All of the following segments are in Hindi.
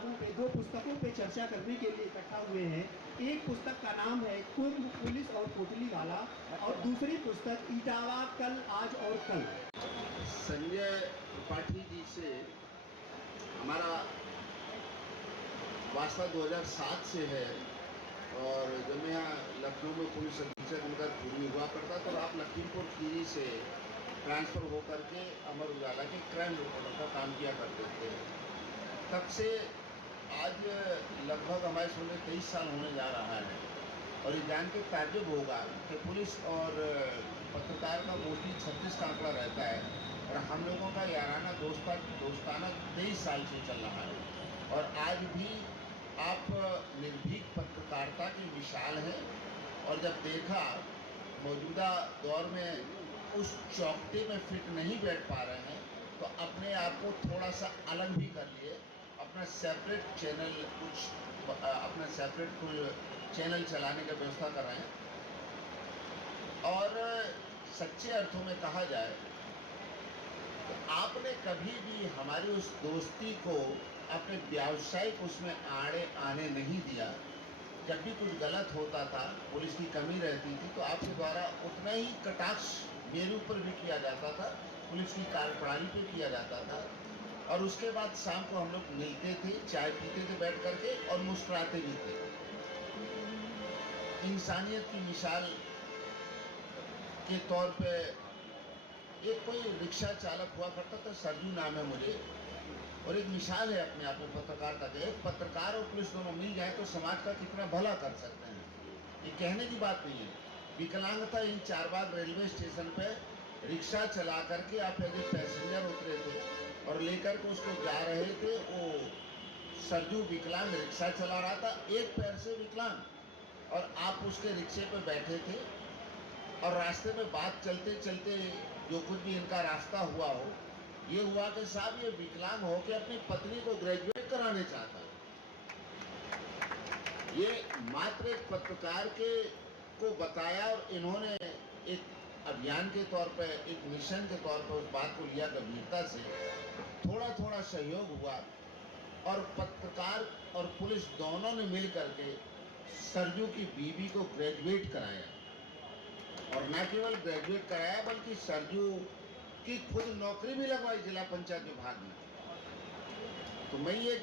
किताबों पे, 2 पुस्तकों पे चर्चा करने के लिए इकट्ठा हुए हैं। एक पुस्तक का नाम है कुंभ, पुलिस और पोटली वाला, और दूसरी पुस्तक इटावा कल, आज और कल। संजय त्रिपाठी जी से हमारा वास्ता 2007 से है, और जब मैं यहाँ लखनऊ में पुलिस अधीक्षक उनका पूरी हुआ करता तो आप लखीमपुर खीरी से ट्रांसफ़र होकर के अमर उजाला के क्राइम रिपोर्टर का काम किया करते थे। तब से आज लगभग हमारे सुनने 23 साल होने जा रहा है, और ये जान के ताज्जुब होगा कि पुलिस और पत्रकार का मोस्टली 36 का आंकड़ा रहता है, और हम लोगों का याराना दोस्ताना 23 साल से चल रहा है। और आज भी आप निर्भीक पत्रकारिता की मिसाल है, और जब देखा मौजूदा दौर में उस चौकटे में फिट नहीं बैठ पा रहे हैं, तो अपने आप को थोड़ा सा अलग भी कर लिए, अपना सेपरेट चैनल अपना सेपरेट कोई चैनल चलाने की व्यवस्था कर रहे हैं। और सच्चे अर्थों में कहा जाए तो आपने कभी भी हमारी उस दोस्ती को अपने व्यावसायिक उसमें आने नहीं दिया। जब भी कुछ गलत होता था, पुलिस की कमी रहती थी, तो आपके द्वारा उतना ही कटाक्ष मेरे ऊपर भी किया जाता था, पुलिस की कार्यप्रणाली पे किया जाता था। और उसके बाद शाम को हम लोग मिलते थे, चाय पीते थे बैठ करके, और मुस्कुराते भी थे। इंसानियत की मिसाल के तौर पे एक कोई रिक्शा चालक हुआ करता था, सरजू नाम है मुझे, और एक मिसाल है अपने आप में पत्रकारिता के। एक पत्रकार और पुलिस दोनों मिल जाए तो समाज का कितना भला कर सकते हैं, ये कहने की बात नहीं है। विकलांगता इन चारबाग रेलवे स्टेशन पे रिक्शा चला करके आप एज ए पैसेंजर उतरे थे और लेकर के उसको जा रहे थे। वो सरजू विकलांग रिक्शा चला रहा था, एक पैर से विकलांग, और आप उसके रिक्शे पे बैठे थे, और रास्ते में बात चलते चलते जो कुछ भी इनका रास्ता हुआ हो, ये हुआ कि साहब ये विकलांग हो के अपनी पत्नी को ग्रेजुएट कराने चाहता है। ये मात्र एक पत्रकार को बताया, और इन्होंने एक अभियान के तौर पे, एक मिशन के तौर पे उस बात को लिया गंभीरता से। थोड़ा थोड़ा सहयोग हुआ, और पत्रकार और पुलिस दोनों ने मिल करके सरजू की बीवी को ग्रेजुएट कराया, और न केवल ग्रेजुएट कराया बल्कि सरजू की खुद नौकरी भी लगवाई जिला पंचायत विभाग में। तो मैं ये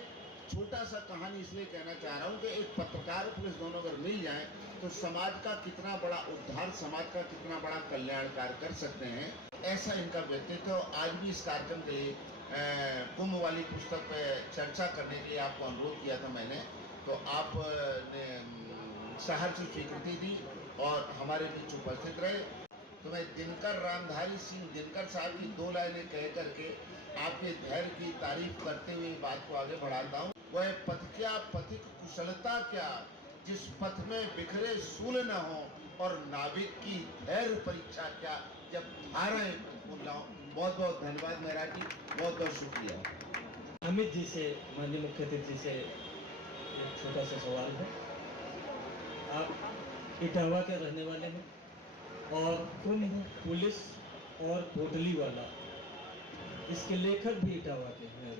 छोटा सा कहानी इसलिए कहना चाह रहा हूँ कि एक पत्रकार पुलिस दोनों अगर मिल जाएं तो समाज का कितना बड़ा उद्धार, समाज का कितना बड़ा कल्याण कार्य कर सकते हैं। ऐसा इनका व्यक्तित्व। आज भी इस कार्यक्रम के लिए कुंभ वाली पुस्तक पे चर्चा करने के लिए आपको अनुरोध किया था मैंने, तो आपने सहर्ष स्वीकृति दी और हमारे बीच उपस्थित रहे। तो मैं दिनकर रामधारी सिंह दिनकर साहब की 2 लाइनें कह करके आपके धैर्य की तारीफ करते हुए बात को आगे बढ़ाता हूँ। वह पथ क्या, पथिक कुशलता क्या, जिस पथ में बिखरे सूल न हो, और नाविक की धैर्य परीक्षा क्या, जब धाराएं भूल जाओ। बहुत बहुत धन्यवाद मेरा जी, बहुत बहुत शुक्रिया। अमित जी से, माननीय मुख्य अतिथि से एक छोटा सा सवाल है। आप इटावा के रहने वाले हैं, और कुंभ, पुलिस और पोटली वाला, इसके लेखक भी इटावा के हैं।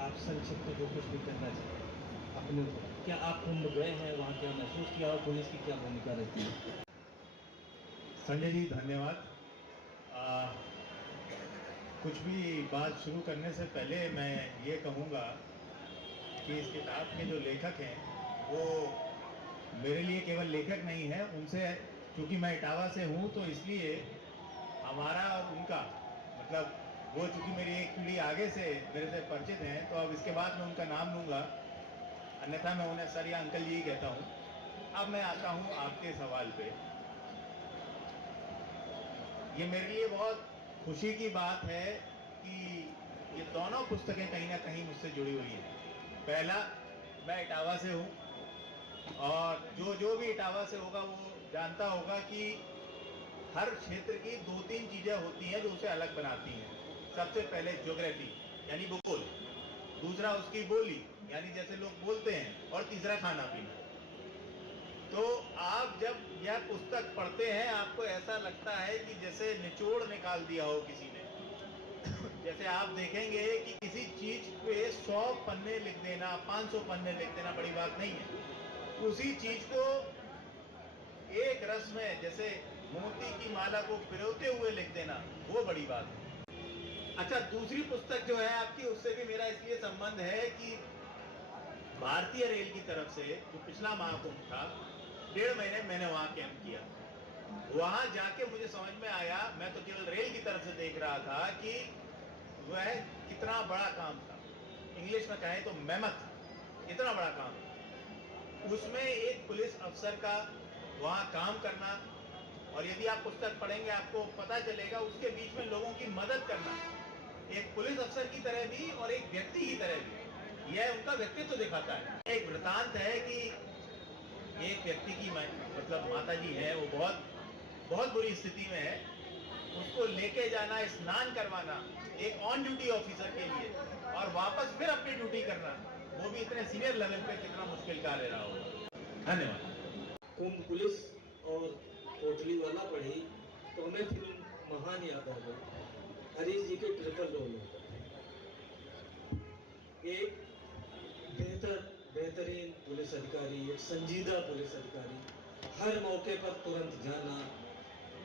आप संक्षिप्त में जो कुछ भी करना चाहते हैं अपने ऊपर, क्या आप कुंभ गए हैं, वहाँ क्या महसूस किया, और पुलिस की क्या भूमिका रहती है? संजय जी धन्यवाद। कुछ भी बात शुरू करने से पहले मैं ये कहूँगा कि इस किताब के जो लेखक हैं वो मेरे लिए केवल लेखक नहीं है, उनसे क्योंकि मैं इटावा से हूँ तो इसलिए हमारा और उनका मतलब, वो चूँकि मेरी एक पीढ़ी आगे से मेरे से परिचित हैं, तो अब इसके बाद मैं उनका नाम लूँगा, अन्यथा मैं उन्हें सर या अंकल जी ही कहता हूँ। अब मैं आता हूँ आपके सवाल पे। ये मेरे लिए बहुत खुशी की बात है कि ये दोनों पुस्तकें कहीं ना कहीं मुझसे जुड़ी हुई हैं। पहला, मैं इटावा से हूँ, और जो भी इटावा से होगा वो जानता होगा कि हर क्षेत्र की 2-3 चीज़ें होती हैं जो उसे अलग बनाती हैं। सबसे पहले ज्योग्राफी यानी भूगोल, दूसरा उसकी बोली यानी जैसे लोग बोलते हैं, और तीसरा खाना पीना। तो आप जब यह पुस्तक पढ़ते हैं आपको ऐसा लगता है कि जैसे निचोड़ निकाल दिया हो किसी ने। जैसे आप देखेंगे कि किसी चीज पे 100 पन्ने लिख देना, 500 पन्ने लिख देना बड़ी बात नहीं है। उसी चीज को एक रस में जैसे मोती की माला को पिरोते हुए लिख देना, वो बड़ी बात है। अच्छा, दूसरी पुस्तक जो है आपकी, उससे भी मेरा इसलिए संबंध है कि भारतीय रेल की तरफ से जो पिछला महाकुंभ था, 1.5 महीने मैंने वहां कैंप किया। वहां जाके मुझे समझ में आया, मैं तो केवल रेल की तरफ से देख रहा था कि वह कितना बड़ा काम था। इंग्लिश में कहें तो मेहमत, इतना बड़ा काम। उसमें एक पुलिस अफसर का वहाँ काम करना, और यदि आप पुस्तक पढ़ेंगे आपको पता चलेगा उसके बीच में लोगों की मदद करना, एक पुलिस अफसर की तरह भी और एक व्यक्ति की तरह भी, यह उनका व्यक्तित्व दिखाता है। एक वृतांत है कि एक व्यक्ति की मतलब माता जी है, वो बहुत बुरी स्थिति में है, उसको लेके जाना, स्नान करवाना एक ऑन ड्यूटी ऑफिसर के लिए, और वापस फिर अपनी ड्यूटी करना, वो भी इतने सीनियर लेवल पे, कितना मुश्किल कार्य रहा होगा। धन्यवाद। कुंभ पुलिस और कोटली वाला पढ़ी तो हमें फिल्म महान याद आ गई। हरीश जी के ट्रिपल रोल होता है, एक बेहतरीन पुलिस अधिकारी, एक संजीदा पुलिस अधिकारी, हर मौके पर तुरंत जाना,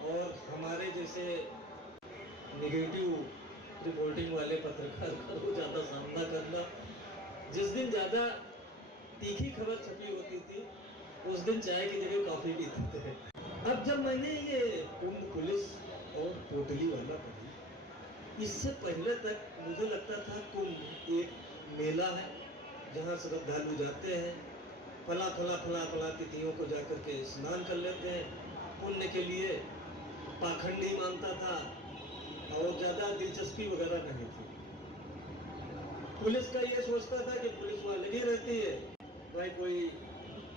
और हमारे जैसे नेगेटिव रिपोर्टिंग वाले पत्रकार को ज़्यादा सामना करना। जिस दिन ज़्यादा तीखी खबर छपी होती थी उस दिन चाय की जगह कॉफ़ी पीते थे। अब जब मैंने ये कुंभ पुलिस और कोटली वाला पढ़ी, इससे पहले तक मुझे लगता था कुंभ एक मेला है जहाँ श्रद्धालु जाते हैं, फला तिथियों को जाकर के स्नान कर लेते हैं, पुण्य के लिए पाखंडी मानता था और ज़्यादा दिलचस्पी वगैरह नहीं थी। पुलिस का ये सोचता था कि पुलिस वहाँ लगी रहती है, भाई कोई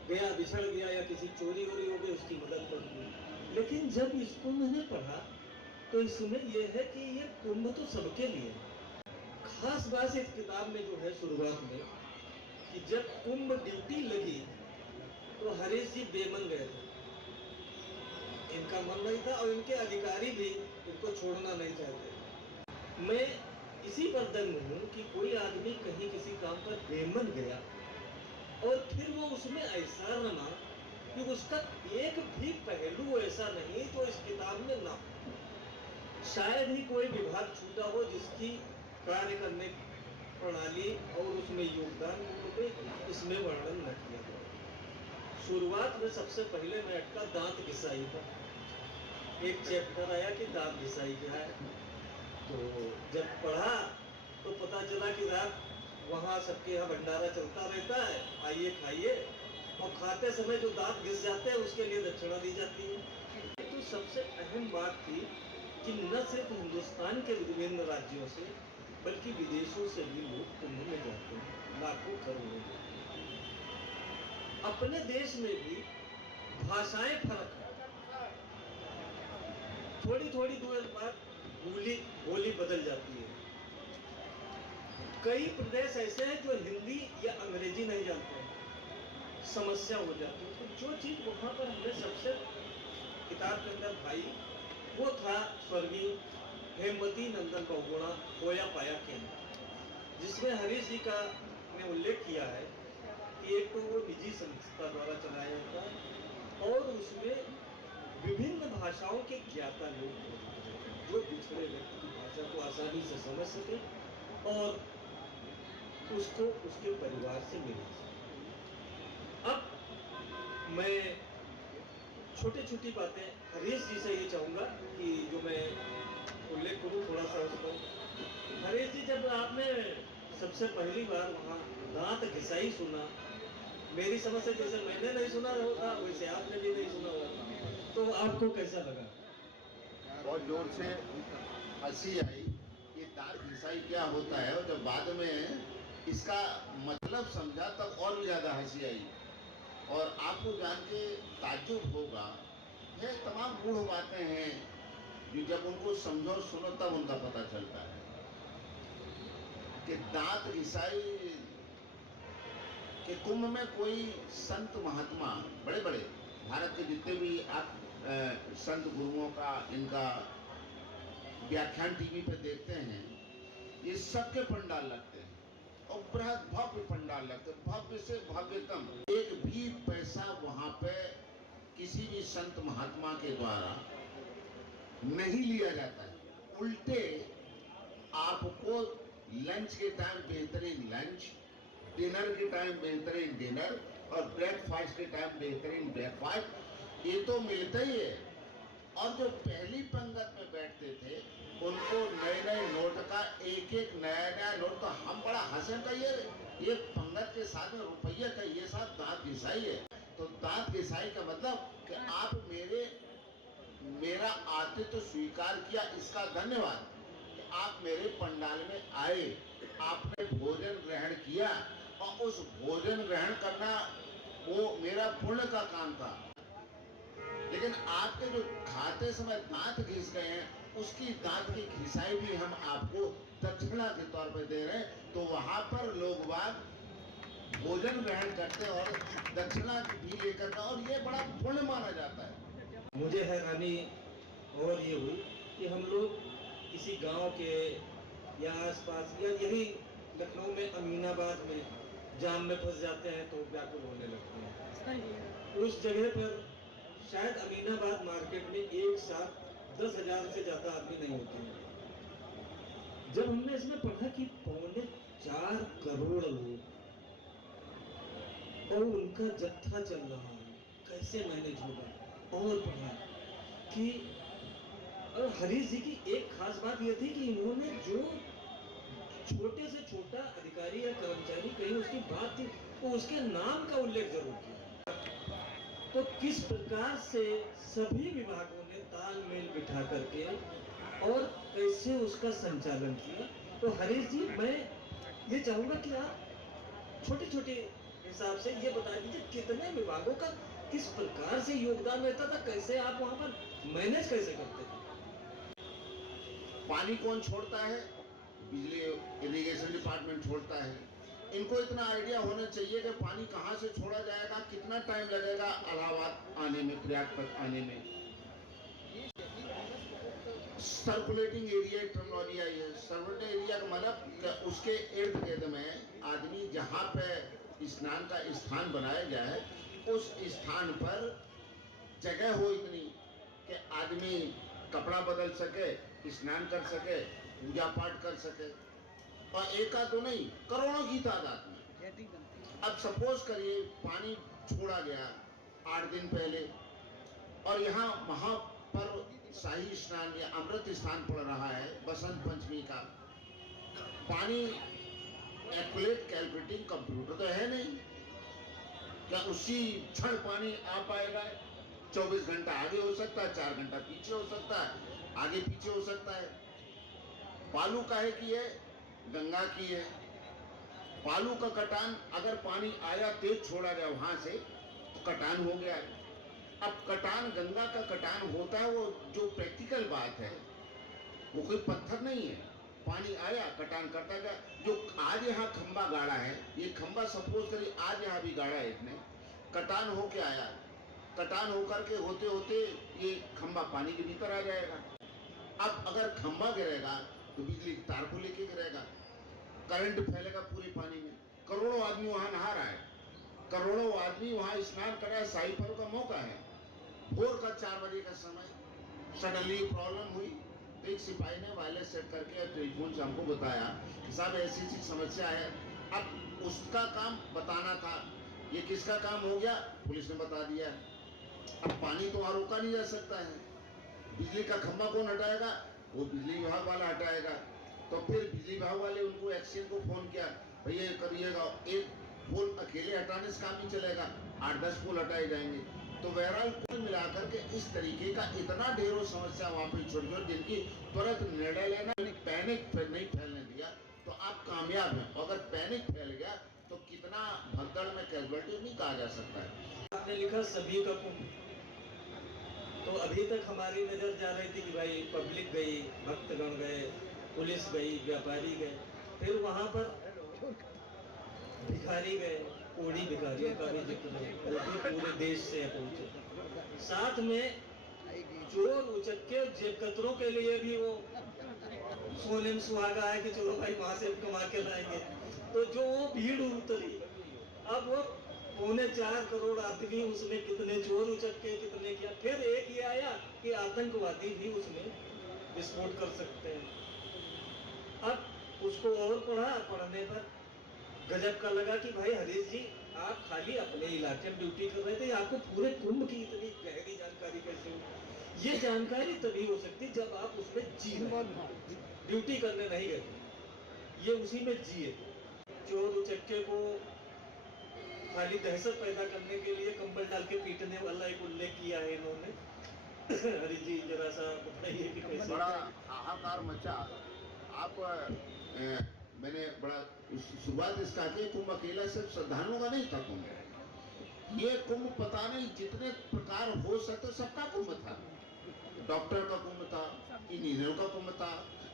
गया बिछड़ गया या किसी चोरी वोरी हो गई उसकी मदद कर दी। लेकिन जब इसको मैंने पढ़ा तो इसमें यह है कि ये कुंभ तो सबके लिए है। खास बात इस किताब में जो है शुरुआत में कि जब कुंभ ड्यूटी लगी तो हरीश जी बेमन गए थे, इनका मन नहीं था और इनके अधिकारी भी इनको छोड़ना नहीं चाहते। मैं इसी पर दंग हूँ कि कोई आदमी कहीं किसी काम पर बेमन गया और फिर वो उसमें ऐसा रमा कि उसका एक भी पहलू ऐसा नहीं जो इस किताब में ना हो। शायद ही कोई विभाग छूटा हो जिसकी कार्य करने प्रणाली और उसमें योगदान इसमें वर्णन न किया गया। शुरुआत में सबसे पहले मैं अटका दांत घिसाई था। एक चैप्टर आया कि दांत घिसाई क्या है, तो जब पढ़ा तो पता चला कि रात वहाँ सबके यहाँ भंडारा चलता रहता है, आइए खाइए, और खाते समय जो दांत घिस जाते हैं उसके लिए दक्षिणा दी जाती है। तो सबसे अहम बात थी कि न सिर्फ हिंदुस्तान के विभिन्न राज्यों से बल्कि विदेशों से भी लोग कुंभ में जाते हैं, लाखों करोड़ों। अपने देश में भी भाषाएं फर्क है, थोड़ी थोड़ी देर बाद बोली बदल जाती है। कई प्रदेश ऐसे हैं जो हिंदी या अंग्रेजी नहीं जानते हैं, समस्या हो जाती है। तो जो चीज वहां पर हमें सबसे किताब के अंदर भाई वो था स्वर्गीय हेमवती नंदन बहुगुणा खोया पाया केंद्र, जिसमें हरीश जी का ने उल्लेख किया है कि एक तो वो निजी संस्था द्वारा चलाया जाता है और उसमें विभिन्न भाषाओं के ज्ञाता लोग जो पिछड़े व्यक्ति की भाषा को आसानी से समझ सके और उसको उसके परिवार से मिल सके। अब मैं छोटी छोटी बातें हरीश जी से ये चाहूँगा कि जो मैं उल्लेख करूँ थोड़ा सा उसको। हरीश जी, जब आपने सबसे पहली बार वहाँ दांत घिसाई सुना, मेरी समझ से जैसे मैंने नहीं सुना होगा वैसे आपने भी नहीं सुना होगा, तो आपको कैसा लगा? बहुत जोर से हंसी आई कि दांत घिसाई क्या होता है, और जब बाद में इसका मतलब समझा तब और भी ज़्यादा हंसी आई। और आपको जान के ताज्जुब होगा, ये तमाम गूढ़ बातें हैं जो जब उनको समझो सुनो तब उनका पता चलता है कि दांत घिसाई के कुंभ में कोई संत महात्मा बड़े बड़े भारत के जितने भी आप संत गुरुओं का इनका व्याख्यान टीवी पे देखते हैं, ये सबके पंडाल लगते हैं और बृहद भव्य पंडाल लगते हैं, भव्य से भव्यतम। एक भी पैसा वहां पे किसी भी संत महात्मा के द्वारा नहीं लिया जाता है। उल्टे आपको लंच के टाइम बेहतरीन लंच, डिनर के टाइम बेहतरीन डिनर और ब्रेकफास्ट के टाइम बेहतरीन ब्रेकफास्ट, ये तो मिलता ही है। और जो पहली पंगत में बैठते थे उनको नए नए नोट का एक एक नया नया नोट, तो हम बड़ा हंसे का ये पंगत के साथ में रुपये का ये साथ दांत घिसाई है। तो दांत घिसाई का मतलब कि आप मेरा आतिथ्य स्वीकार किया, इसका धन्यवाद। आप मेरे पंडाल में आए, आपने भोजन ग्रहण किया और उस भोजन ग्रहण करना वो मेरा पुण्य का काम था। लेकिन आपके जो खाते समय दांत घिस गए हैं, उसकी दांत की घिसाई भी हम आपको दक्षिणा के तौर पर दे रहे हैं। तो वहां पर लोग बाग भोजन ग्रहण करते हैं और दक्षिणा भी लेकर का, और ये बड़ा पुण्य माना जाता है। मुझे हैरानी और ये हुई कि हम लोग किसी गांव के या आसपास या यही लखनऊ में अमीनाबाद में जाम में फंस जाते हैं तो व्याकुल होने लगते हैं। उस जगह पर शायद अमीनाबाद मार्केट में एक साथ 10,000 से ज्यादा आदमी नहीं होते हैं। जब हमने इसमें पढ़ा कि 4.25 करोड़ लोग और उनका जत्था चल रहा है, कैसे मैनेज होगा, और पढ़ा कि और हरीश जी की एक खास बात यह थी कि इन्होंने जो छोटे से छोटा अधिकारी या कर्मचारी कहीं उसकी बात थी तो उसके नाम का उल्लेख जरूर किया। तो किस प्रकार से सभी विभागों ने तालमेल बिठा करके और कैसे उसका संचालन किया। तो हरीश जी, मैं ये चाहूंगा कि आप छोटे छोटे हिसाब से ये बता दीजिए कितने विभागों का किस प्रकार से योगदान रहता था, कैसे आप वहां पर मैनेज कैसे करते थे। पानी कौन छोड़ता है? बिजली इरिगेशन डिपार्टमेंट छोड़ता है। इनको इतना आइडिया होना चाहिए कि पानी कहाँ से छोड़ा जाएगा, कितना टाइम लगेगा इलाहाबाद आने में, प्रयागराज आने में। सर्कुलेटिंग एरिया टेक्नोलॉजी आई है। सर्कुलेटिंग एरिया का मतलब उसके इर्द गिर्द में आदमी जहाँ पे स्नान का स्थान बनाया गया है, उस स्थान पर जगह हो इतनी कि आदमी कपड़ा बदल सके, स्नान कर सके, पूजा पाठ कर सके। और एक आध तो नहीं, करोड़ों की तादाद में। अब सपोज करिए पानी छोड़ा गया 8 दिन पहले और यहाँ महापर्व शाही स्नान या अमृत स्नान पड़ रहा है बसंत पंचमी का। पानी एक्यूरेट कैलकुलेटिंग कंप्यूटर तो है नहीं, क्या उसी क्षण पानी आ पाएगा? 24 घंटा आगे हो सकता है, 4 घंटा पीछे हो सकता है, आगे पीछे हो सकता है। पालू काहे की है? गंगा की है। पालू का कटान, अगर पानी आया तेज छोड़ा गया वहां से तो कटान हो गया। अब कटान, गंगा का कटान होता है, वो जो प्रैक्टिकल बात है वो कोई पत्थर नहीं है। पानी आया, कटान करता गया। जो आज यहाँ खंबा गाड़ा है, ये खंबा सपोज करिए आज यहाँ भी गाड़ा है, इसने कटान होके आया, कटान होकर के होते होते ये खंबा पानी के भीतर आ जाएगा। अब अगर खंबा गिरेगा तो बिजली के तार को लेके गिरेगा, करंट फैलेगा पूरे पानी में। करोड़ों आदमी वहां नहा रहा है, करोड़ों आदमी वहां स्नान कर रहा है, शाही पर्व का मौका है, भोर का 4 बजे का समय। सडनली प्रॉब्लम हुई तो एक सिपाही ने वायरलेस सेट करके टेलीफोन से हमको बताया कि साहब ऐसी ऐसी समस्या है। अब उसका काम बताना था, ये किसका काम हो गया? पुलिस ने बता दिया। अब पानी तो वहां रोका नहीं जा सकता है। बिजली का खंभा कौन हटाएगा? वो बिजली विभाग वाला हटाएगा। तो फिर बिजली विभाग वाले उनको एक्सचेंज को फोन किया, भैया करिएगा, एक पोल अकेले हटाने से काम नहीं चलेगा, 8-10 पोल हटाए जाएंगे। तो बहरहाल कुल मिलाकर के इस तरीके का इतना ढेरों समस्या वहां पे छोड़ जिनकी तुरंत निर्णय लेना, पैनिक नहीं फैलने दिया तो आप कामयाब हैं। अगर पैनिक फैल गया तो कितना भगदड़ में कैजुअलिटी नहीं कहा जा सकता है। आपने लिखा सभी का कुंभ, तो अभी तक हमारी नजर जा रही थी कि भाई पब्लिक गई, भक्तगण गए, पुलिस गई, व्यापारी गए, फिर वहां पर भिखारी गए, कोड़ी भिखारियों का भी जिक्र है, वो भी पूरे देश से पहुंचे। साथ में चोर उचक्के जेब कतरों के लिए भी वो सोने में सुहागा है कि चलो भाई वहां से कमा के लाएंगे। तो जो वो भीड़ उतरी, अब वो 3.25 करोड़ आदमी उसमें कितने चोर उचक्के कितने किया। फिर एक ये आया कि आतंकवादी भी उसमें विस्फोट कर सकते हैं। अब उसको और पढ़ा, पढ़ने पर गजब का लगा कि भाई हरीश जी आप खाली अपने इलाके में ड्यूटी कर रहे थे, आपको पूरे कुंभ की इतनी गहरी जानकारी कैसे हो? ये जानकारी तभी हो सकती जब आप उसमें जी रहे थे, ड्यूटी करने नहीं गए थे, ये उसी में जिए। चोर उचक्के को खाली दहशत पैदा करने के लिए कंबल डाल के पीटने वाला एक उल्लेख किया है इन्होंने। हरीश जी जरा सा बताइए कि कैसे। बड़ा हाहाकार मचा। आप मैंने बड़ा शुरुआत इसका की, कुंभ अकेला सिर्फ श्रद्धालुओं का नहीं था कुंभ। ये कुंभ पता नहीं जितने प्रकार हो सकते सबका कुंभ था। डॉक्टर का कुंभ था, इंजीनियरों का कुंभ था,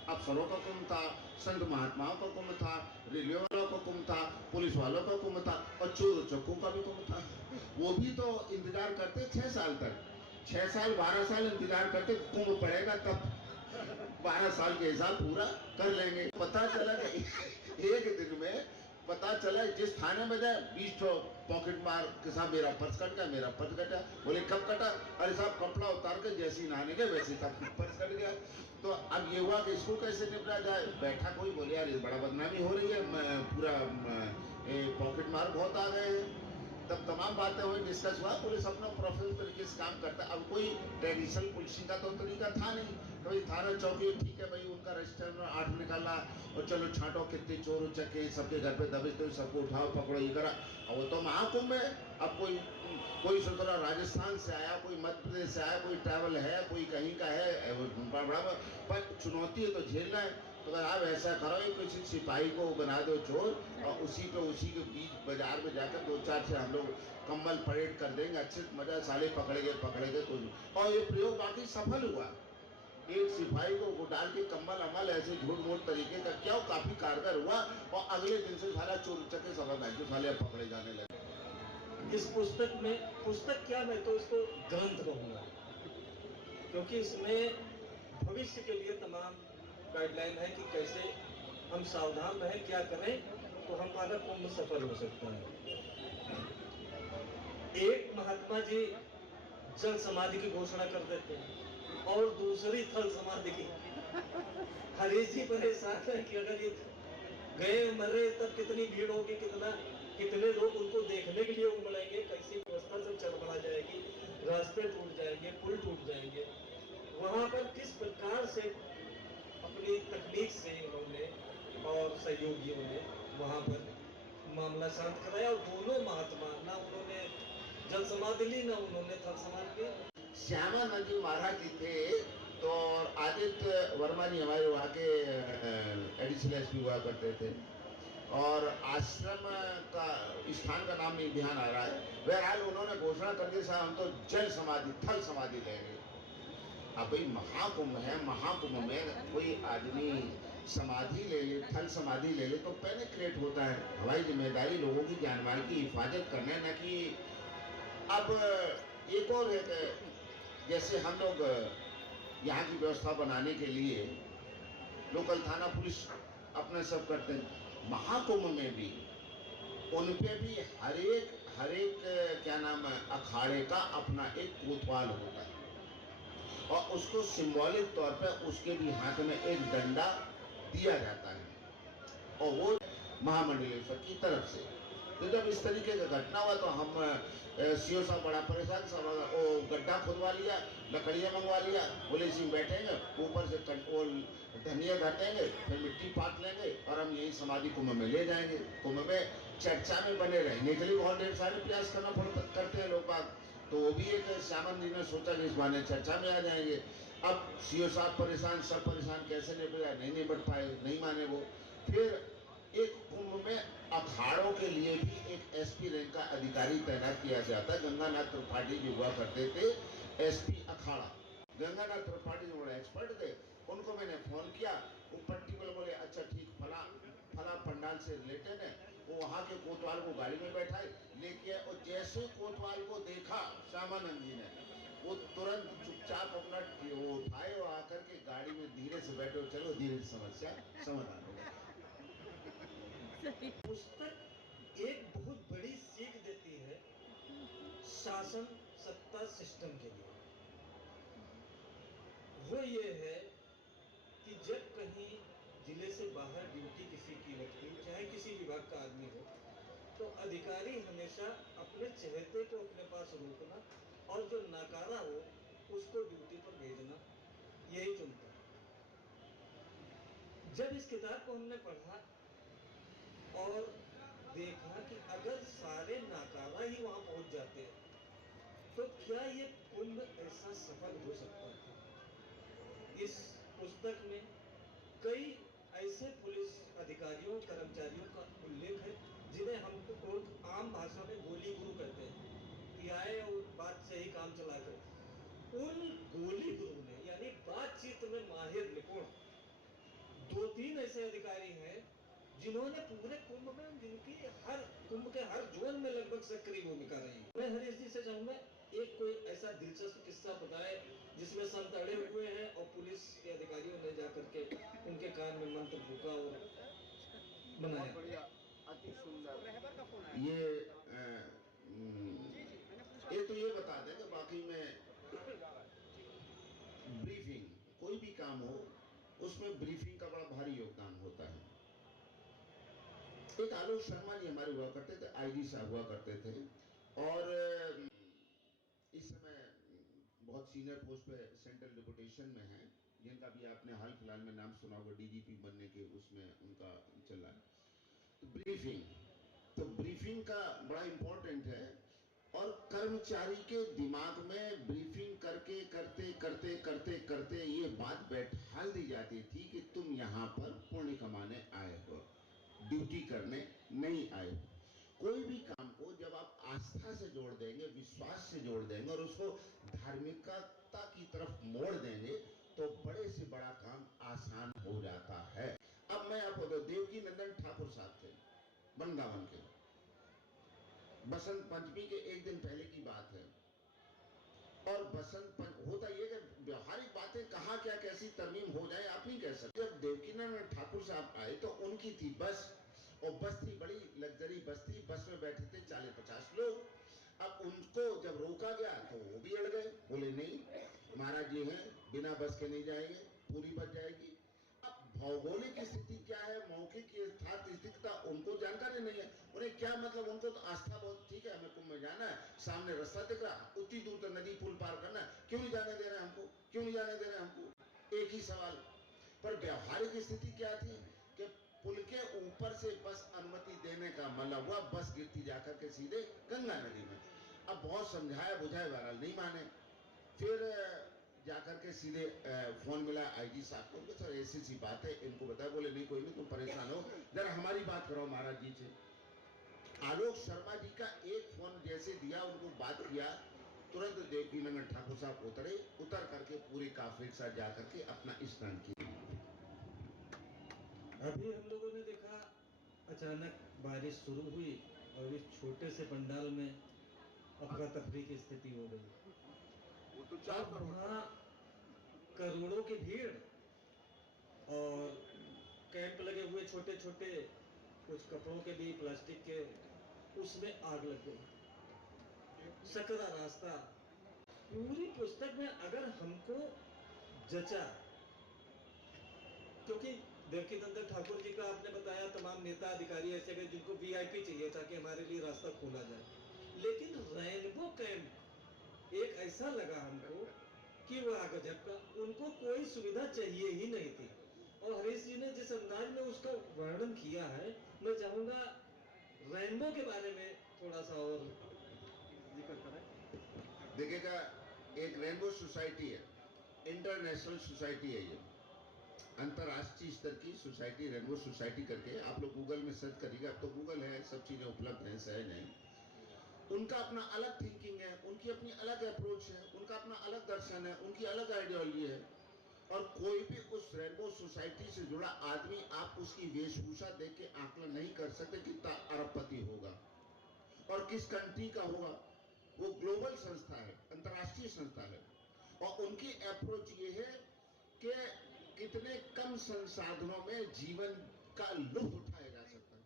अफसरों का कुंभ था, संत महात्माओं का कुंभ था, रेलवे वालों का कुंभ था, पुलिस वालों का कुंभ था, और चोर चक्कों का भी कुंभ था। वो भी तो इंतजार करते 6 साल तक, 6 साल 12 साल इंतजार करते, कुंभ पड़ेगा तब 12 साल के हिसाब पूरा कर लेंगे। पता चला कि एक दिन में पता चला जिस थाने में जाए 20 पॉकेट मार के साथ मेरा पर्स कट गया, मेरा पर्स कटा। बोले कब कटा? अरे साहब कपड़ा उतार के जैसे ही नहाने गए वैसे था पर्स कट गया। तो अब ये हुआ कि इसको कैसे निपटा जाए। बैठा कोई बोले यार ये बड़ा बदनामी हो रही है, पूरा पॉकेट मार बहुत आ गए हैं। तब तमाम बातें हुई, डिस्कस हुआ, पुलिस अपना प्रोफेशनल तरीके से काम करता है। अब कोई ट्रेडिशनल पुलिसिंग का तो तरीका था नहीं। कभी थाना चौकी ठीक है भाई उनका रजिस्टर 8 निकाला और चलो छांटो कितने चोर उचक्के सबके घर पे दबिश तो सबको उठाओ पकड़ो ये करा। अब वो तो महाकुंभ है। अब कोई सोच रहा राजस्थान से आया, कोई मध्य प्रदेश से आया, कोई ट्रैवल है, कोई कहीं का है, बड़ा पर चुनौती है तो झेलना है। तो अगर आप ऐसा करो किसी सिपाही को बना दो चोर और उसी के बीच बाजार में जाकर 2-4 से हम लोग कम्बल परेड कर देंगे, अच्छे मजा साले पकड़ेंगे कुछ। और ये प्रयोग बाकी सफल हुआ। एक सिपाही को डाल के कम्बल अमल ऐसे झूठ मूठ तरीके का क्या, काफी कारगर हुआ। और अगले दिन से साला चोर चक्के सभा में जो साले पकड़े जाने लगे। इस पुस्तक में, पुस्तक क्या मैं तो इसको ग्रंथ कहूंगा, क्योंकि इसमें भविष्य के लिए तमाम गाइडलाइन है कि कैसे हम सावधान रहें, क्या करें तो हमारा कुंभ सफल हो सकता है। एक महात्मा जी जल समाधि की घोषणा कर देते हैं और दूसरी थल समाधि की। हरीश जी परेशान है कि अगर ये गए मरे तब कितनी भीड़ होगी, कितने लोग उनको देखने के लिए उमड़ेंगे, कैसी व्यवस्था सब चरमरा जाएगी, रास्ते टूट जाएंगे, पुल टूट जाएंगे। वहां पर किस प्रकार से अपनी तकनीक से उन्होंने और सहयोगियों ने वहां पर मामला शांत कराया। और दोनों महात्मा, ना उन्होंने जल समाधि ली ना उन्होंने थल समाधि ली। श्यामानंद जी महाराज जी थे तो आदित्य वर्मा जी हमारे वहाँ के एडिशनल एसपी हुआ करते थे। और आश्रम का स्थान का नाम नहीं ध्यान आ रहा है। बहरहाल उन्होंने घोषणा कर दी साहब हम तो जल समाधि थल समाधि लेंगे। अब भाई महाकुंभ है, महाकुंभ में कोई आदमी समाधि ले ले, थल समाधि ले ले तो पहले क्रिएट होता है। हमारी जिम्मेदारी लोगों की जान माल की हिफाजत करना, न कि अब एक और है कि जैसे हम लोग यहाँ की व्यवस्था बनाने के लिए लोकल थाना पुलिस अपना सब करते हैं, महाकुंभ में भी उन पे भी हर एक क्या नाम है अखाड़े का अपना एक कोतवाल होता है और उसको सिंबॉलिक तौर पर उसके भी हाथ में एक डंडा दिया जाता है और वो महामंडलेश्वर की तरफ से। तो जब इस तरीके का घटना हुआ तो हम सीओ साहब बड़ा परेशान, सब वो गड्ढा खुदवा लिया, लकड़ियाँ मंगवा लिया, बोले इसी में बैठेंगे, ऊपर से कंट्रोल धनिया घटेंगे, फिर मिट्टी पाट लेंगे और हम यही समाधि कुंभ में ले जाएंगे। कुंभ में चर्चा में बने रहने के लिए बहुत ढेर सारे प्रयास करते हैं लोग बाग। तो वो भी एक श्यामन जी ने सोचा कि इस बहाने चर्चा में आ जाएंगे। अब सीओ साहब परेशान, सब परेशान, कैसे निपटा, नहीं निपट पाए, नहीं माने वो। फिर एक कुंभ में अखाड़ों के लिए भी एक एसपी रैंक का अधिकारी तैनात किया जाता है। गंगानाथ त्रिपाठी जी हुआ करते थे एसपी अखाड़ा। गंगानाथ त्रिपाठी जो बड़े एक्सपर्ट थे, उनको मैंने फोन किया, वो पर्टिकुलर बोले अच्छा ठीक फला पंडाल से रिलेटेड है। वो वहाँ के कोतवाल को गाड़ी में बैठाए लेके, और जैसे कोतवाल को देखा श्यामानंद जी ने, वो तुरंत चुपचाप अपना वो उठाए और आकर के गाड़ी में धीरे से बैठे बैठो, चलो धीरे से समस्या समाधान होगा। पुस्तक एक बहुत बड़ी सीख देती है शासन सत्ता सिस्टम के लिए। वो ये है कि जब कहीं जिले से बाहर ड्यूटी किसी की लगती, चाहे किसी विभाग का आदमी हो, तो अधिकारी हमेशा अपने चहेते को अपने पास रोकना और जो नाकारा हो उसको ड्यूटी पर भेजना, यही चुनता है। जब इस किताब को हमने पढ़ा और देखा कि अगर सारे नाकारा ही वहां पहुंच जाते हैं तो क्या ये कुंभ ऐसा सफल हो सकता था? इस पुस्तक में कई ऐसे पुलिस अधिकारियों कर्मचारियों का उल्लेख है जिन्हें हम तो आम भाषा में गोली गुरु कहते हैं कि आए और बात से ही काम चला गए। उन गोली गुरु ने यानी बातचीत में माहिर निपुण 2-3 ऐसे अधिकारी हैं जिन्होंने पूरे कुंभ में जिनकी हर कुंभ के हर जोन में लगभग सक्रिय भूमिका रही। मैं हरीश जी से चाहूंगा एक कोई ऐसा दिलचस्प किस्सा बताए जिसमें संत अड़े हुए हैं और पुलिस के अधिकारियों ने जाकर के उनके कान में मंत्र फूका और बनाया। अति सुंदर। ये तो ये बता दें कि बाकी में ब्रीफिंग, कोई भी काम हो उसमें ब्रीफिंग का बड़ा भारी योगदान होता है। एक आलोक शर्मा जी हमारे हुआ करते थे, आईजी साहब हुआ करते थे और इस समय बहुत सीनियर पोस्ट पे सेंट्रल डिप्यूटेशन में हैं, जिनका भी आपने हाल फिलहाल में नाम सुना होगा, डीजीपी बनने के उसमें उनका चल रहा है। तो ब्रीफिंग का बड़ा इंपॉर्टेंट है और कर्मचारी के दिमाग में ब्रीफिंग करके करते करते करते करते ये बात बैठाल दी जाती थी कि तुम यहाँ पर पुण्य कमाने आए हो, ड्यूटी करने नहीं आए हो। कोई भी काम को जब आप आस्था से जोड़ देंगे, विश्वास से जोड़ देंगे और उसको धार्मिकता की तरफ मोड़ देंगे तो बड़े से बड़ा काम आसान हो जाता है। अब मैं आपको तो देवकी नंदन ठाकुर साहब थे वृंदावन के, बसंत पंचमी के एक दिन पहले की बात है और होता ये कि व्यवहारिक बातें कहाँ क्या कैसी तरमीम हो जाए आप नहीं कह सकते। जब देवकी नंदन ठाकुर साहब आए तो उनकी थी बस और बस थी बड़ी लग्जरी बस थी, बस में बैठे थे 40-50 लोग। अब उनको जब रोका गया तो वो भी अड़ गए, बोले नहीं महाराज ये हैं बिना बस के नहीं जाएंगे, पूरी बस जाएगी। अब भौगोलिक स्थिति क्या है, मौखिक स्थिति उनको जानकारी नहीं है, उन्हें क्या मतलब, उनको तो आस्था बहुत ठीक है हमें कुंभ में जाना है, सामने रास्ता दिख रहा, उतनी दूर तक नदी पुल पार करना है, क्यों नहीं जाने दे रहे हमको, क्यों नहीं जाने दे रहे हमको, एक ही सवाल। पर व्यवहारिक स्थिति क्या थी कि पुल के ऊपर से बस अनुमति देने का मतलब हुआ बस गिरती जाकर के सीधे गंगा नदी में। अब बहुत समझाया बुझाया बहरहाल नहीं माने, फिर जाकर के सीधे फोन मिला आईजी साहब को, सर ऐसी सी बात है, इनको बताया, बोले नहीं कोई नहीं तुम परेशान हो, जरा हमारी बात करो महाराज जी से। आलोक शर्मा जी का एक फोन जैसे दिया, उनको बात किया, तुरंत देवकी नंदन ठाकुर साहब उतर करके पूरे काफिले के साथ जाकर के अपना स्नान किया। अभी हम लोगों ने देखा अचानक बारिश शुरू हुई और इस छोटे से पंडाल में अफरा तफरी की स्थिति हो गई। वो तो 4 करोड़ वहाँ करोड़ों की भीड़ और कैंप लगे हुए छोटे छोटे कुछ कपड़ों के भी प्लास्टिक के, उसमें आग लग गई। सकरा रास्ता। पूरी पुस्तक में अगर हमको जचा, क्योंकि देवकी नंदन ठाकुर जी का आपने बताया तमाम नेता अधिकारी ऐसे गए जिनको वीआईपी चाहिए ताकि हमारे लिए रास्ता खोला जाए, लेकिन रेनबो कैंप एक ऐसा लगा हमको कि वह गजब का, उनको कोई सुविधा चाहिए ही नहीं थी। और हरीश जी ने जिस अंदाज में उसका वर्णन किया है, मैं चाहूंगा रेनबो के बारे में थोड़ा सा और जिक्र करें। देखिएगा, एक रेनबो सोसाइटी है, इंटरनेशनल सोसाइटी है, ये अंतरराष्ट्रीय स्तर की सोसाइटी, रेनबो सोसाइटी करके आप लोग गूगल में सर्च करिएगा, अब तो गूगल है, सब चीजें उपलब्ध हैं, सहज हैं। उनका अपना अलग थिंकिंग है, उनकी अपनी अलग अप्रोच है, उनका अपना अलग दर्शन है, उनकी अलग आइडियोलॉजी है। और कोई भी उस रेनबो सोसाइटी से जुड़ा आदमी आप उसकी वेशभूषा देख के आकलन नहीं कर सकते कितना अरबपति होगा और किस कंट्री का होगा। वो ग्लोबल संस्था है, अंतर्राष्ट्रीय संस्था है और उनकी अप्रोच ये है कि कितने कम मिनिमम संसाधनों में जीवन का लुत्फ उठाया जा सकता है।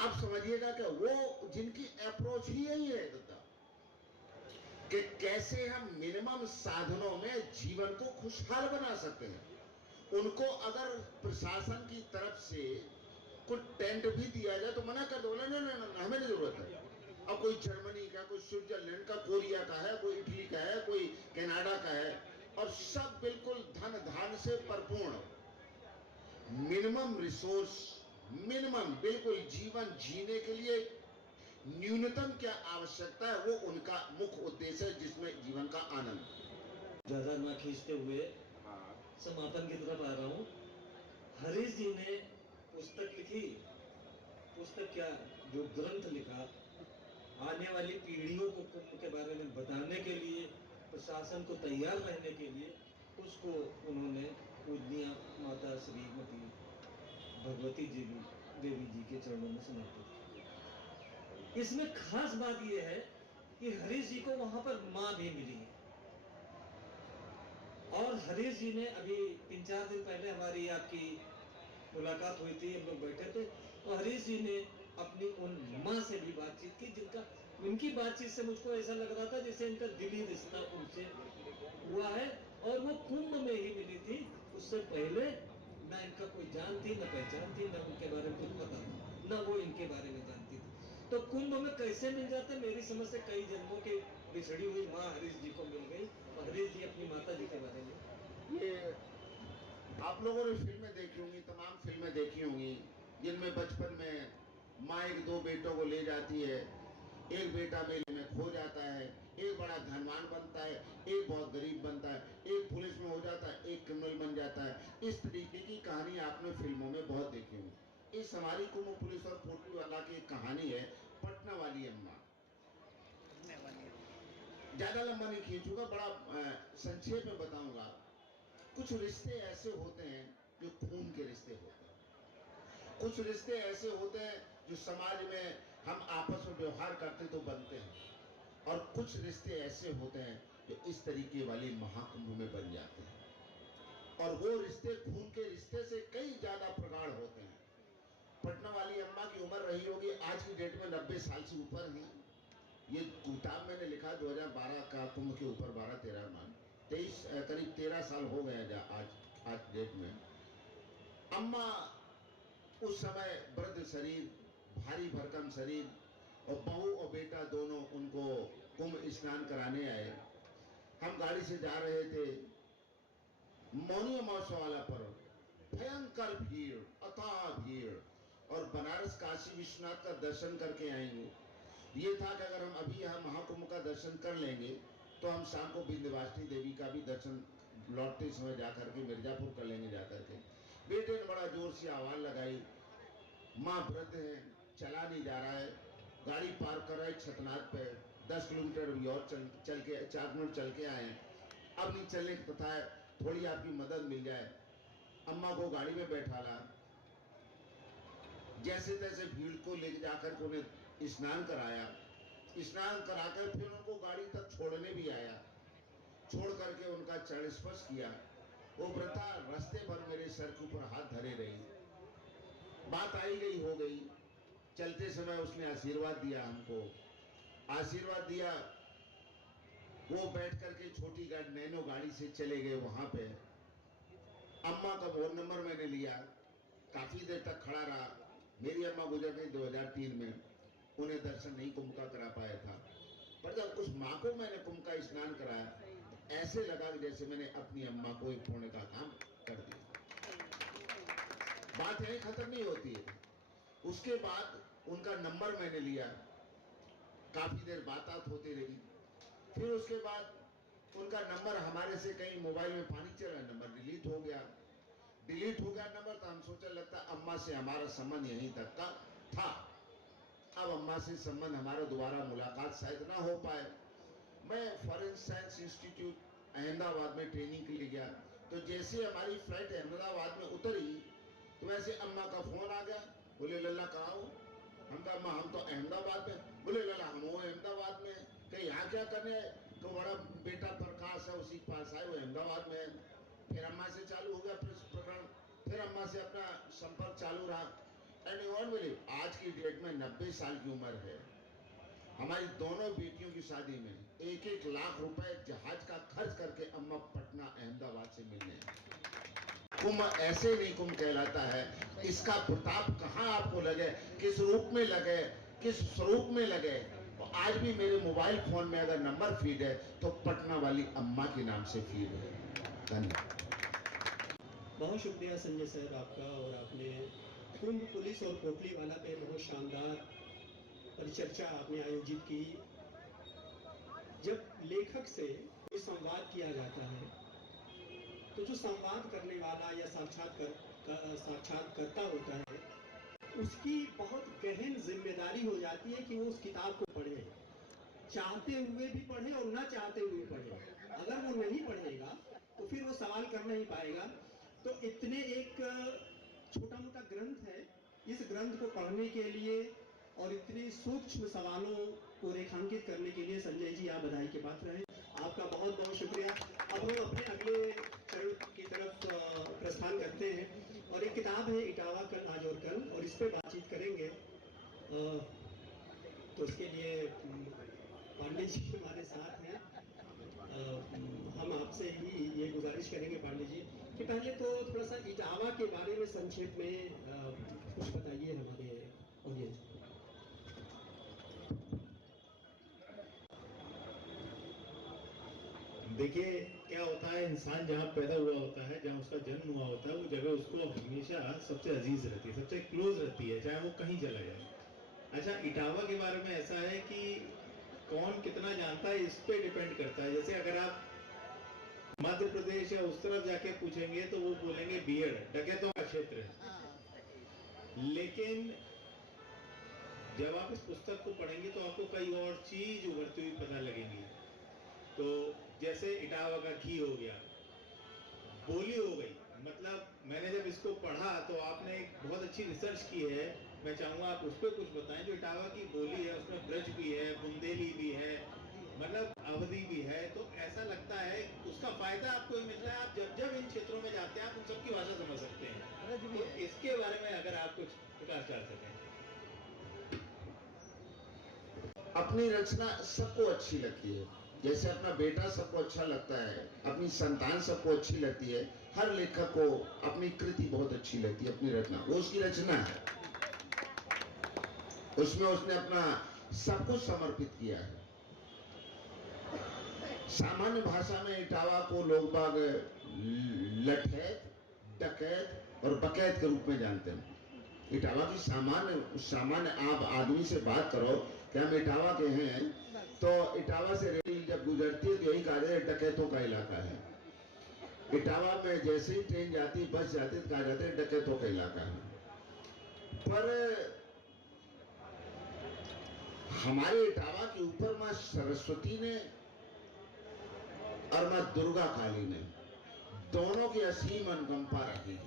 अब समझिएगा कि वो जिनकी अप्रोच ही यही है दादा, कि कैसे हम मिनिमम साधनों में जीवन को खुशहाल बना सकते हैं। उनको अगर प्रशासन की तरफ से कुछ टेंट भी दिया जाए तो मना कर दो, ना ना ना हमें नहीं जरूरत है। अब कोई जर्मनी का, कोई स्विट्जरलैंड का, कोरिया का है, कोई इटली का है, कोई कनाडा का है, और सब बिल्कुल धन धान से परिपूर्ण, मिनिमम रिसोर्स, मिनिमम बिल्कुल जीवन जीने के लिए न्यूनतम क्या आवश्यकता है, वो उनका मुख्य उद्देश्य है, जिसमें जीवन का आनंद। ज्यादा ना खींचते हुए समापन की तरफ आ रहा हूँ। हरीश जी ने पुस्तक लिखी, पुस्तक क्या, जो ग्रंथ लिखा, आने वाली पीढ़ियों को कुंभ के बारे में बताने के लिए, प्रशासन को तैयार रहने के लिए, उसको उन्होंने पूजनीय माता श्रीमती भगवती देवी जी के चरणों में समर्पित किया। इसमें खास बात यह है कि हरीश जी को वहां पर मां भी मिली है। और हरीश जी ने अभी 3-4 दिन पहले हमारी आपकी मुलाकात हुई थी, हम लोग बैठे थे, तो हरीश जी ने अपनी उन माँ से भी बातचीत की, जिनका उनकी बातचीत से मुझको ऐसा लग रहा था जैसे इनका दिली रिश्ता उनसे हुआ है, और वो कुंभ में ही मिली थी। उससे पहले ना इनका कोई जान थी, ना पहचान थी, ना उनके बारे में कुछ पता था, ना वो इनके बारे में जानती थी। तो कुंभ में कैसे मिल जाते, मेरी समझ से कई जन्मों की बिछड़ी हुई माँ हरीश जी को मिल गई। और हरीश जी अपनी माता जी के बारे में, ये आप लोगों ने फिल्में देखी होंगी, तमाम फिल्में देखी होंगी, जिनमें बचपन में माँ एक दो बेटों को ले जाती है, एक बेटा मेले में खो जाता है, एक बड़ा धनवान बनता है, एक बहुत गरीब बनता है, एक पुलिस में हो जाता है, एक क्रिमिनल बन जाता है। इस तरीके की कहानी आपने फिल्मों में बहुत देखी होंगी। इस हमारी कुंभ पुलिस और पोटली वाला की कहानी है पटना वाली अम्मा। ज्यादा लंबा नहीं खींचूंगा, बड़ा संक्षेप में बताऊंगा। कुछ रिश्ते ऐसे होते हैं जो खून के रिश्ते होते हैं, कुछ रिश्ते ऐसे होते हैं जो समाज में हम आपस में व्यवहार करते तो बनते हैं, और कुछ रिश्ते ऐसे होते हैं जो इस तरीके वाले महाकुंभ में बन जाते हैं। और वो रिश्ते खून के रिश्ते से कई ज्यादा प्रगाढ़ होते हैं। पटना वाली अम्मा की उम्र रही होगी आज की डेट में 90 साल से ऊपर है। ये किताब मैंने लिखा 2012 का, कुंभ के ऊपर 12-13 मान 23 करीब 13 साल हो गए आज डेट में। अम्मा उस समय वृद्ध शरीर, भारी भरकम शरीर, और बहू और बेटा दोनों उनको कुंभ स्नान कराने आए। हम गाड़ी से जा रहे थे, मौनी अमावस्या वाला पर्व, भयंकर भीड़, अथाह भीड़, और बनारस काशी विश्वनाथ का दर्शन करके आएंगे। ये था कि अगर हम अभी यहाँ महाकुंभ का दर्शन कर लेंगे तो हम शाम को विंध्यवासिनी देवी का भी दर्शन लौटते समय जाकर के मिर्जापुर कर लेंगे जाकर के। बेटे ने बड़ा जोर से आवाज लगाई, माँ वृद्ध है, चला नहीं जा रहा है, गाड़ी पार्क कर रहा है छतनाथ पे, 10 किलोमीटर अभी और चल के 4 मिनट चल के आए, अब नहीं चलने की तथा है, थोड़ी आपकी मदद मिल जाए। अम्मा को गाड़ी में बैठा ला, जैसे तैसे भीड़ को ले जाकर के उन्हें स्नान कराया, स्नान कराकर फिर उनको गाड़ी तक छोड़ने भी आया, छोड़ करके उनका चरण स्पर्श किया। वो वृद्धा रास्ते भर मेरे सर के ऊपर हाथ धरे रही। बात आई गई हो गई, चलते समय उसने आशीर्वाद दिया, हमको आशीर्वाद दिया। वो बैठ करके छोटी गाड़ी नैनो गाड़ी से चले गए वहां पे। अम्मा का फोन नंबर मैंने लिया, काफी देर तक खड़ा रहा। मेरी अम्मा गुजर गई 2003 में, उन्हें दर्शन नहीं कुंभ का करा पाया था। पर जब उस माँ को मैंने कुंभ का स्नान कराया तो ऐसे लगा कि जैसे मैंने अपनी अम्मा को एक पुण्य का काम कर दिया। बात यही खत्म नहीं होती है। उसके बाद उनका नंबर मैंने लिया, काफी देर बात होती रही। फिर उसके बाद उनका नंबर हमारे से कहीं मोबाइल में पानी चला, नंबर डिलीट हो गया नंबर। तो हम सोचा लगता अम्मा से हमारा संबंध यहीं तक का था, अब अम्मा से संबंध हमारा दोबारा मुलाकात शायद ना हो पाए। मैं फॉरेन साइंस इंस्टीट्यूट अहमदाबाद में ट्रेनिंग के लिए गया, तो जैसे हमारी फ्लाइट अहमदाबाद में उतरी तो वैसे अम्मा का फोन आ गया, बोले लल्ला कहाँ हो? हम कहा अम्मा हम तो अहमदाबाद में। बोले लल्ला हम वो अहमदाबाद में, कहीं यहाँ क्या करने? तो बड़ा बेटा प्रकाश है उसी के पास आए, वो अहमदाबाद में। फिर अम्मा से चालू हो गया प्रकरण, फिर अम्मा से अपना संपर्क चालू रहा। एंड यू वोंट बिलीव, आज की डेट में 90 साल की उम्र है। हमारी दोनों बेटियों की शादी में 1-1 लाख रुपए जहाज का खर्च करके अम्मा पटना अहमदाबाद से मिलने हैं। कुंभ ऐसे नहीं कुंभ कहलाता है। इसका प्रताप कहाँ आपको लगे, किस रूप में लगे, किस स्वरूप में लगे। तो आज भी मेरे मोबाइल फोन में अगर नंबर फीड है तो पटना वाली अम्मा के नाम से फीड है। धन्यवाद। बहुत शुक्रिया संजय सर आपका। और आपने कुंभ पुलिस और कोटली वाला पे बहुत शानदार परिचर्चा आपने आयोजित की। जब लेखक से कोई संवाद किया जाता है तो जो संवाद करने वाला या साक्षात्कारता होता है उसकी बहुत गहन जिम्मेदारी हो जाती है कि वो उस किताब को पढ़े, चाहते हुए भी पढ़े और ना चाहते हुए पढ़े। अगर वो नहीं पढ़ेगा तो फिर वो सवाल कर नहीं पाएगा। तो इतने एक छोटा मोटा ग्रंथ है, इस ग्रंथ को पढ़ने के लिए और इतने सूक्ष्म सवालों को रेखांकित करने के लिए संजय जी आप बधाई के पात्र हैं। आपका बहुत बहुत शुक्रिया। अब हम अपने अगले चरण की तरफ प्रस्थान करते हैं और एक किताब है इटावा कल आज और कल, और इस पर बातचीत करेंगे। तो उसके लिए पांडे जी हमारे साथ हैं। हम आपसे ही ये गुजारिश करेंगे पांडे जी कि पहले तो थोड़ा सा इटावा के बारे में संक्षेप में कुछ बताइए हमारे ऑडियंस को। देखिए क्या होता है, इंसान जहाँ पैदा हुआ होता है, जहाँ उसका जन्म हुआ होता है, वो जगह उसको हमेशा सबसे अजीज रहती है, सबसे क्लोज रहती है, चाहे वो कहीं चला जाए। अच्छा, इटावा के बारे में ऐसा है कि कौन कितना जानता है इस पे डिपेंड करता है। जैसे अगर आप मध्य प्रदेश या उस तरफ जाके पूछेंगे तो वो बोलेंगे बीएड, डकैतों का क्षेत्र है। लेकिन जब आप इस पुस्तक को पढ़ेंगे तो आपको कई और चीज उभरती हुई पता लगेंगी। तो जैसे इटावा का घी हो गया, बोली हो गई। मतलब मैंने जब इसको पढ़ा तो आपने एक बहुत अच्छी रिसर्च की है, मैं चाहूँगा आप उस पर कुछ बताएं। जो इटावा की बोली है उसमें ब्रज भी है, बुंदेली भी है, मतलब अवधी भी है। तो ऐसा लगता है उसका फायदा आपको ही मिलता है। आप जब जब इन क्षेत्रों में जाते हैं आप उन सबकी भाषा समझ सकते हैं। तो इसके बारे में अगर आप कुछ प्रकाश डाल सकें। अपनी रचना सबको अच्छी लगती है, जैसे अपना बेटा सबको अच्छा लगता है, अपनी संतान सबको अच्छी लगती है। हर लेखक को अपनी कृति बहुत अच्छी लगती है, अपनी रचना, वो उसकी रचना है, उसमें उसने अपना सब कुछ समर्पित किया है। सामान्य भाषा में इटावा को लोग बाग लठैत, डकैत और बकैत के रूप में जानते हैं। इटावा की सामान्य आप आदमी से बात करो कि हम इटावा के हैं, तो इटावा से रेल जब गुजरती है तो यही कहा जाए डकैतों का इलाका है। इटावा में जैसे ही ट्रेन जाती, बस जाती, तो कहा जाता है डकैतों का इलाका है। पर हमारे इटावा के ऊपर माँ सरस्वती ने और माँ दुर्गा काली ने दोनों की असीम अनुकंपा रही है।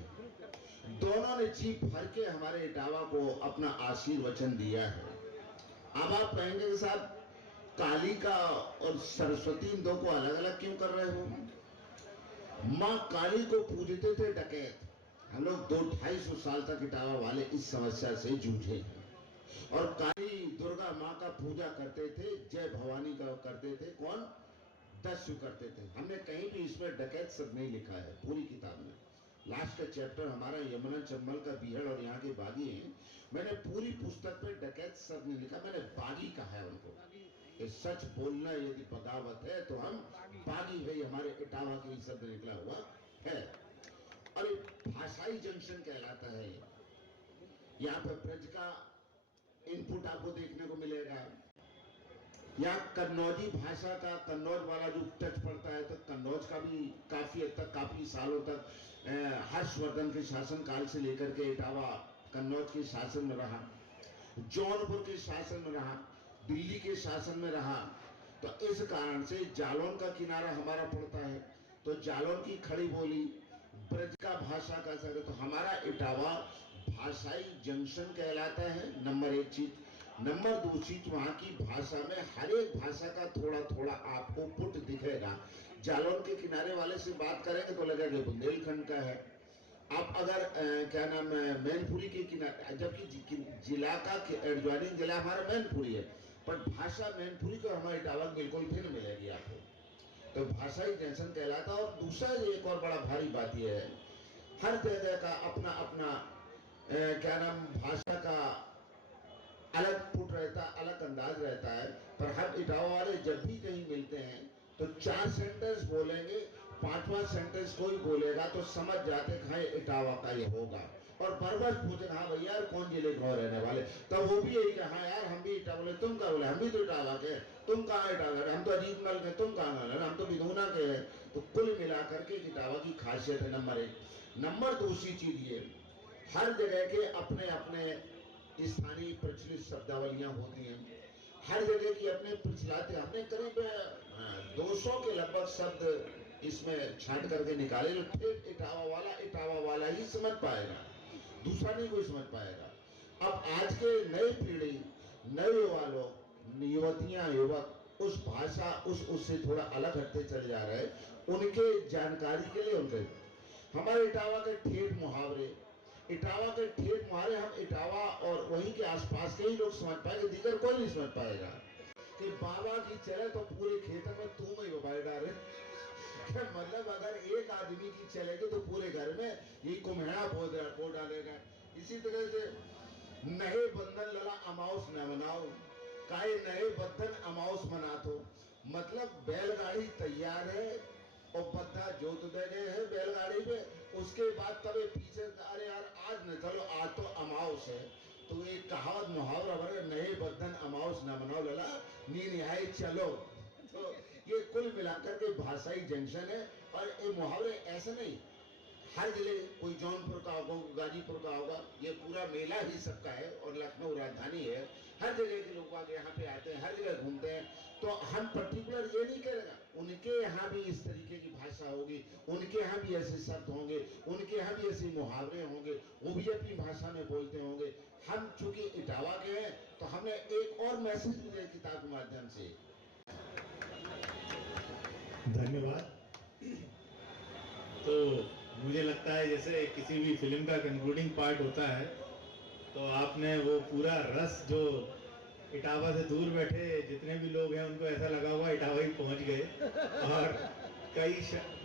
दोनों ने जी भर के हमारे इटावा को अपना आशीर्वचन दिया है। अब आप कहेंगे कि साहब काली का और सरस्वती इन दो को अलग अलग क्यों कर रहे हो? माँ काली को पूजते थे डकैत। हम लोग 200-250 साल तक इटावा वाले इस समस्या से जूझे हैं। और काली दुर्गा माँ का पूजा करते थे, जय भवानी का करते थे। कौन? दस्यु करते थे। हमने कहीं भी इसमें डकैत शब्द नहीं लिखा है पूरी किताब में। लास्ट का चैप्टर हमारा यमुना चंबल का बीहड़ और यहाँ के बागी हैं। मैंने पूरी पुस्तक पे डकैत शब्द नहीं लिखा, मैंने बागी कहा है उनको। कि सच बोलना यदि बगावत है तो हम बागी है, हमारे इटावा के शब्द निकला हुआ है। और भाषाई जंक्शन कहलाता है। यहाँ पे ब्रज का इनपुट आपको देखने को मिलेगा। यहाँ कन्नौजी भाषा का, कन्नौज वाला जो टच पड़ता है, तो कन्नौज का भी काफी हद तक, काफी सालों तक हर्षवर्धन के शासन काल से लेकर के इटावा कन्नौज के शासन में रहा, जौनपुर के शासन में रहा, दिल्ली के शासन में रहा। तो इस कारण से जालौन का किनारा हमारा पड़ता है, तो जालौन की खड़ी बोली, ब्रज का भाषा का सर, तो हमारा इटावा भाषाई जंक्शन कहलाता है। नंबर 1 चीज। नंबर 2 चीज, वहां की भाषा में हर एक भाषा का थोड़ा थोड़ा आपको पुट दिखेगा। जालौन के किनारे वाले से बात करेंगे तो लगेगा बुंदेलखंड का है, आप अगर क्या नाम है मैनपुरी के किनारे, जबकि जिला का एडजॉइनिंग जिला हमारा मैनपुरी है, पर भाषा मैनपुरी को हमारे इटावा बिल्कुल फिर मिलेगी आपको। तो भाषाई जंक्शन कहलाता। और दूसरा एक और बड़ा भारी बात यह है, हर जगह का अपना अपना क्या नाम भाषा का अलग फुट रहता, अलग अंदाज रहता है। पर हम इटावा वाले जब भी कहीं मिलते हैं तो 4 सेंटेंस बोलेंगे, 5वां सेंटेंस कोई बोलेगा तो समझ जाते हैं इटावा का ये होगा। और बरबस पूछे हाँ भैया यार कौन जिले के रहने वाले, तब वो भी यही कहा हाँ यार हम भी इटावा बोले, तुम क्या बोले, हम भी तो इटावा के, तुम कहाँ इटावा, हम तो अजीतमल के, तुम कहाँ गए, हम तो बिधूना के हैं। तो कुल मिलाकर के इटावा की खासियत है नंबर 1। नंबर दूसरी चीज ये, हर जगह के अपने अपने स्थानीय प्रचलित शब्दावलियां होती हैं, हर जगह की अपने प्रचलित। हमने करीब 200 के लगभग शब्द इसमें छांट करके निकाले जो ठेठ इटावा वाला ही समझ पाएगा, दूसरा नहीं कोई समझ पाएगा। अब आज के नई पीढ़ी, नए युवा लोग, युवतियां, युवक उस भाषा उससे थोड़ा अलग हटते चले जा रहे हैं। उनके जानकारी के लिए उनके हमारे इटावा के ठेठ मुहावरे, इटावा के ठेठ मुहावरे हम इटावा और वहीं के आसपास के ही लोग समझ पाएंगे, दीगर कोई नहीं समझ पाएगा। कि बाबा की चले तो पूरे खेत में तुम ही बबाई डाले, मतलब अगर एक आदमी की चलेगी तो पूरे घर में ये कुम्हेड़ा बो डालेगा। इसी तरह से नए बंधन लला अमाउस न मनाओ, काहे नए बंधन अमाउस मना तो, मतलब बैलगाड़ी तैयार है और बद्धा जोत दे गए हैं बैलगाड़ी पे, उसके बाद तब पीछे अरे यार आज न चलो आज तो अमाउस है। तो एक कहावत मुहावरा बने, नए बंधन अमाउस न मनाओ लला नी निहाई चलो। तो ये कुल मिलाकर के भाषाई जंक्शन है। और ये मुहावरे ऐसे नहीं हर जिले, कोई जौनपुर का होगा, गाजीपुर का होगा, ये पूरा मेला ही सबका है। और लखनऊ राजधानी है, हर जगह के लोग आगे यहाँ पे आते हैं, हर जगह घूमते हैं। तो हम पर्टिकुलर ये नहीं करेगा, उनके यहाँ भी इस तरीके की भाषा होगी, उनके यहाँ भी ऐसे शब्द होंगे, उनके यहाँ भी ऐसे मुहावरे होंगे, वो भी अपनी भाषा में बोलते होंगे। हम चूंकि इटावा के हैं तो हमने एक और मैसेज भी दिया किताब के माध्यम से। धन्यवाद। तो मुझे लगता है जैसे किसी भी फिल्म का कंक्लूडिंग पार्ट होता है, तो आपने वो पूरा रस जो इटावा से दूर बैठे जितने भी लोग हैं उनको ऐसा लगा हुआ इटावा ही पहुंच गए। और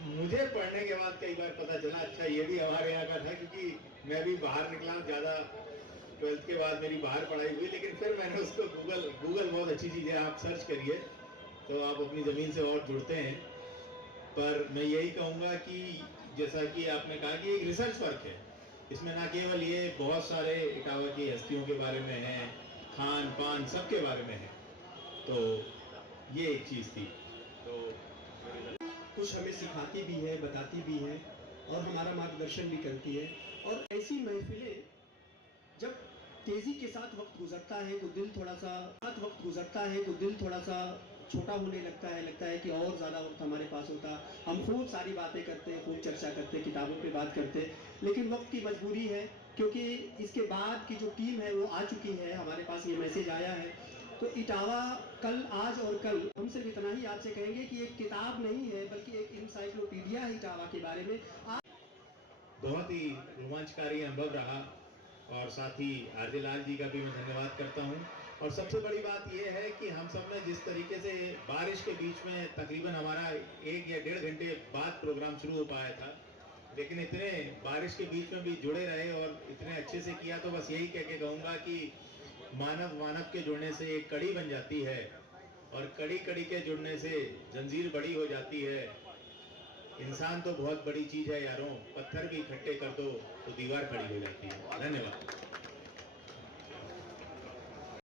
मुझे पढ़ने के बाद कई बार पता चला अच्छा ये भी हमारे यहाँ का था, क्योंकि मैं भी बाहर निकला हूँ, ज़्यादा 12th के बाद मेरी बाहर पढ़ाई हुई, लेकिन फिर मैंने उसको गूगल बहुत अच्छी चीज़ है, आप सर्च करिए तो आप अपनी ज़मीन से और जुड़ते हैं। पर मैं यही कहूँगा कि जैसा कि आपने कहा कि एक रिसर्च वर्क है, इसमें ना केवल ये बहुत सारे इटावा की हस्तियों के बारे में है, खान पान सबके बारे में है, तो ये एक चीज़ थी। तो कुछ हमें सिखाती भी है, बताती भी है और हमारा मार्गदर्शन भी करती है। और ऐसी महफिलें जब तेजी के साथ वक्त गुजरता है तो दिल थोड़ा सा छोटा होने लगता है कि और ज़्यादा वक्त हमारे पास होता, हम खूब सारी बातें करते हैं, खूब चर्चा करते हैं, किताबों पे बात करते हैं, लेकिन वक्त की मजबूरी है क्योंकि इसके बाद की जो टीम है वो आ चुकी है, हमारे पास ये मैसेज आया है। तो इटावा कल, आज और कल, हम सिर्फ इतना ही आपसे कहेंगे कि एक किताब नहीं है बल्कि एक इंसाइक्लोपीडिया है इटावा के बारे में। बहुत ही रोमांचकारी अनुभव रहा और साथ ही आरजे लाल जी का भी मैं धन्यवाद करता हूं। और सबसे बड़ी बात यह है कि हम सब ने जिस तरीके से बारिश के बीच में तकरीबन हमारा 1 या 1.5 घंटे बाद प्रोग्राम शुरू हो पाया था, लेकिन इतने बारिश के बीच में भी जुड़े रहे और इतने अच्छे से किया, तो बस यही कह के कहूँगा कि मानव के जुड़ने से एक कड़ी बन जाती है और कड़ी के जुड़ने से जंजीर बड़ी हो जाती है। इंसान तो बहुत बड़ी चीज़ है यारों, पत्थर भी इकट्ठे कर दो तो दीवार खड़ी हो जाती है। धन्यवाद।